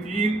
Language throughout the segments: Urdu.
3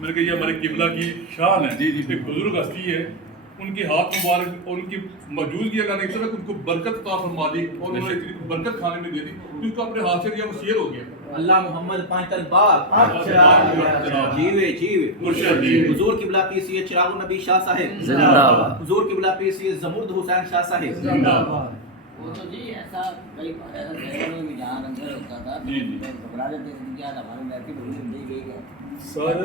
میں نے کہا یہ ہمارے قبلہ کی شان ہے. ایک بزرگ ہستی ہے, ان کے ہاتھ مبارک اور ان کی موجودگی اللہ نے اس طرح ان کو برکت عطا فرما دی اور انہوں نے اتنی برکت کھانے میں دے دی کہ اس کو اپنے ہاتھ سے دیا وہ شیر ہو گیا. اللہ محمد پانچ جیوے جیوے حضور قبلہ پیر سید چراغ النبی شاہ صاحب زندہ باد. حضور قبلہ پیر سید زمرد حسین شاہ صاحب زندہ باد. وہ تو جی ایسا کئی بار ایسا شہروں میں جہاں لنگر ہوتا تھا گھبرا جاتے تھے کہ آج ہمارے لڑکے بڑی دے گئی ہے سر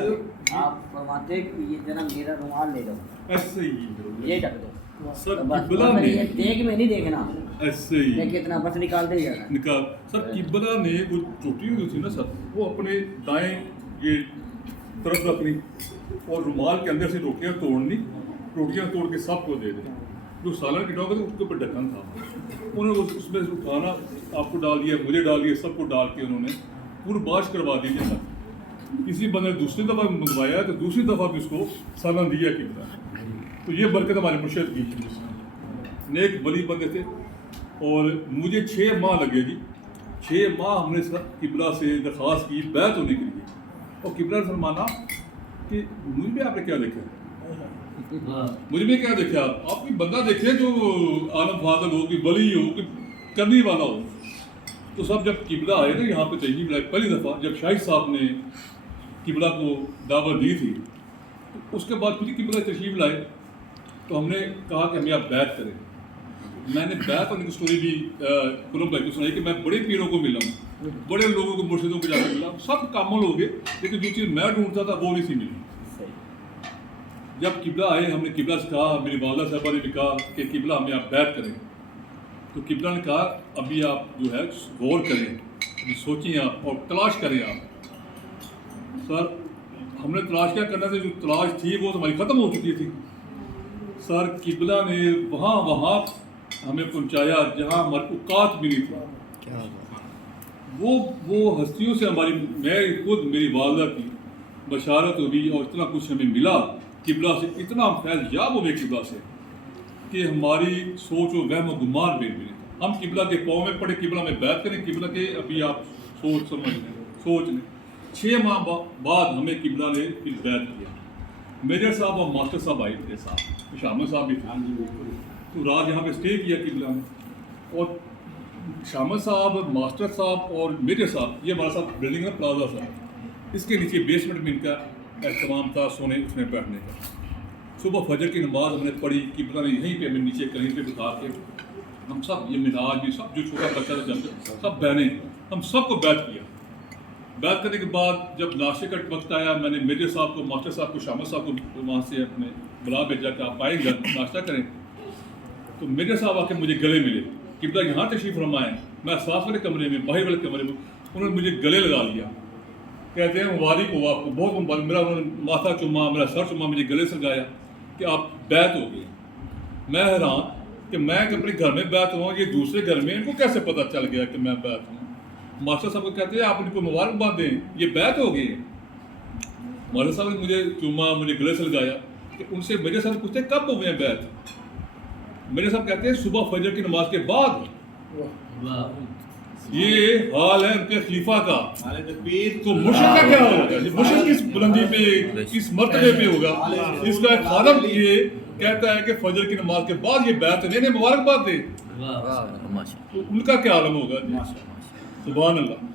آپ فرماتے کہ یہ جنم میرا رومال لے لو ایسے ہی یہ ڈک دو سر بس قبلہ نے یہ دیکھ میں نہیں دیکھنا ایسے ہی لیکن اتنا بس نکالتے ہی جانا نکال. سر قبلہ نے وہ چوٹی ہوئی تھی نا سر, وہ اپنے دائیں یہ طرف رکھنی اور رومال کے اندر سے روٹیاں توڑنی, روٹیاں توڑ کے سب کو دے دیں. جو سالن کٹا ہوگا اس کے اوپر ڈھکن تھا, انہوں نے اس میں اٹھانا, آپ کو ڈال دیا, مجھے ڈال دیا, سب کو ڈال کے انہوں نے پورا باش کروا دی. جیسا کسی بندے نے دوسری دفعہ منگوایا تو دوسری دفعہ بھی اس کو سالن دیا قبلہ. تو یہ برکت ہمارے مرشد کی, نیک ولی بندے تھے. اور مجھے 6 ماہ لگے جی, 6 ماہ ہم نے قبلہ سے درخواست کی بیعت ہونے کے لیے. اور قبلہ نے فرمانا کہ مجھ میں آپ نے کیا دیکھا, مجھ میں کیا دیکھا, آپ کی بندہ دیکھے جو عالم فاضل ہو, کہ ولی ہو, کہ کرنے والا ہو. تو سب جب قبلہ آئے نا یہاں پہ تشریف لائے پہلی دفعہ, جب شاہد صاحب نے قبلہ کو دعوت دی تھی, تو اس کے بعد پھر قبلہ تشریف لائے تو ہم نے کہا کہ ہمیں آپ بیعت کریں. میں نے بیعت ہونے کی اسٹوری بھی قرم بھائی کو سنائی کہ میں بڑے پیروں کو ملا ہوں, بڑے لوگوں کو مرشدوں کو جا کے ملا, سب کامل ہو گئے, لیکن جو چیز میں ڈھونڈتا تھا وہ نہیں سی ملی. جب قبلہ آئے ہم نے قبلہ سے کہا, میری والدہ صاحبہ نے بھی کہا کہ قبلہ ہمیں آپ بیعت کریں. تو قبلہ نے کہا ابھی آپ جو ہے غور کریں, ابھی سوچیں آپ اور تلاش کریں آپ. سر ہم نے تلاش کیا کرنا تھا, جو تلاش تھی وہ ہماری ختم ہو چکی تھی. سر قبلہ نے وہاں ہمیں پہنچایا جہاں ہمارے اوقات بھی نہیں تھا. وہ ہستیوں سے ہماری, میں خود میری والدہ کی بشارت ہوئی اور اتنا کچھ ہمیں ملا قبلہ سے, اتنا فیض یاب ہوئے قبلہ سے کہ ہماری سوچ و وہم و گمان بھی ملے. ہم قبلہ کے پاؤں میں پڑے, قبلہ میں بیعت کریں, قبلہ کے ابھی آپ سوچ لیں. 6 ماہ بعد ہمیں قبلہ نے پھر بیعت کیا. میجر صاحب اور ماسٹر صاحب آئے تھے, صاحب شامل صاحب بھی تھے, تو رات یہاں پہ اسٹے کیا قبلہ نے. اور شامل صاحب, ماسٹر صاحب اور میجر صاحب, یہ ہمارے ساتھ بلڈنگ ہے پلازا صاحب, اس کے نیچے بیسمنٹ میں ان کا اہتمام تھا سونے اٹھنے بیٹھنے کا. صبح فجر کی نماز ہم نے پڑھی, قبلہ نے یہیں پہ ہمیں نیچے کہیں پہ بٹھا کے ہم سب, یہ مناج بھی سب, جو چھوٹا بچہ تھا جب سب بہنیں, ہم سب کو بیعت کیا. بیعت کرنے کے بعد جب ناشتے کا وقت آیا, میں نے میجر صاحب کو, ماسٹر صاحب کو, شامل صاحب کو وہاں سے اپنے بلا بھیجا کہ آپ آئیں گے ناشتہ کریں. تو میجر صاحب آ کے مجھے گلے ملے. قبلہ یہاں تشریف فرمائے, میں ساس والے کمرے میں, باہر والے کمرے میں, انہوں نے مجھے گلے لگا لیا. کہتے ہیں مبارک ہو آپ کو, بہت مبارک. میرا انہوں نے ماتھا چوما, میرا سر چوما, مجھے گلے سے لگایا کہ آپ بیعت ہو گئے. میں حیران کہ میں اپنے گھر میں بیعت ہوا, یہ دوسرے گھر میں ان کو کیسے پتہ چل گیا کہ میں بیعت ہوں. ماسٹر صاحب کو کہتے ہیں آپ ان کو مبارکباد دیں, یہ بیعت ہو گئی. ماسٹر صاحب نے مجھے چوما, مجھے گلے سے لگایا. کہ ان سے میرے صاحب پوچھتے کب ہوئے ہیں بیعت. میرے صاحب کہتے ہیں صبح فجر کی نماز کے بعد. یہ حال ہے ان کے خلیفہ کا. تو مرشد کا کیا ہوگا, مرشد کس بلندی پہ, کس مرتبے پہ ہوگا. اس کا ایک خادم یہ کہتا ہے کہ فجر کی نماز کے بعد یہ بیعت نہیں مبارکباد دے, تو ان کا کیا عالم ہوگا. سبحان اللہ.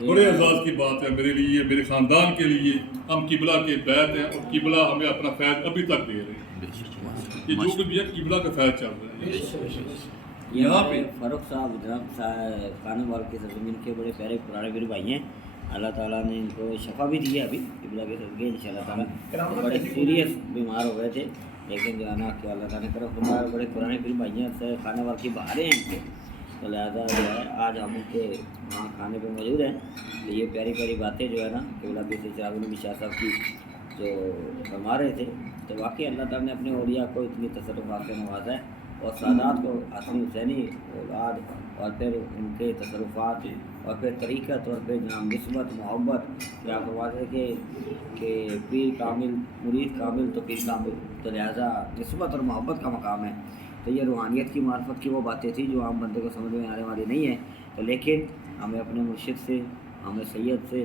بڑے اعزاز کی بات ہے میرے لیے, میرے خاندان کے لیے. ہم قبلہ کے بیعت ہیں اور قبلہ ہمیں اپنا فیض ابھی تک دے رہے ہیں. یہ جو کچھ بھی ہے قبلہ کا فیض چل رہا ہے. یہاں پہ فاروق صاحب جناب خانہ وال کے سرزمین کے بڑے پیارے پرانے میرے بھائی ہیں. اللہ تعالیٰ نے ان کو شفا بھی دی ہے ابھی قبلہ کے صدقے ان شاء اللہ تعالیٰ. بڑے سیریس بیمار ہو گئے تھے, لیکن جو ہے نا کہ اللہ تعالیٰ نے کرم فرمایا. بڑے پرانے میرے بھائی ہیں, خانہ وال کی باہر ہیں ان کے, تو لہٰذا جو ہے آج ہم ان کے وہاں کھانے پہ موجود ہیں. تو یہ پیاری پیاری باتیں جو ہے نا قبلہ کے چراغ النبی شاہ صاحب کی جو فرما رہے تھے, تو واقعی اللہ تعالیٰ نے اپنے اولیاء کو اتنی تصرفات سے نوازا ہے. اور سادات کو حسن حسینی اولاد اور پھر ان کے تصرفات اور پھر طریقت اور پھر جناب نسبت محبت کیا فرماتے ہیں کہ پیر کامل مرید کامل تو پیر کامل, تو لہٰذا نسبت اور محبت کا مقام ہے. تو یہ روحانیت کی معرفت کی وہ باتیں تھیں جو عام بندے کو سمجھ میں آنے والی نہیں ہیں. تو لیکن ہمیں اپنے مرشد سے, ہمیں سید سے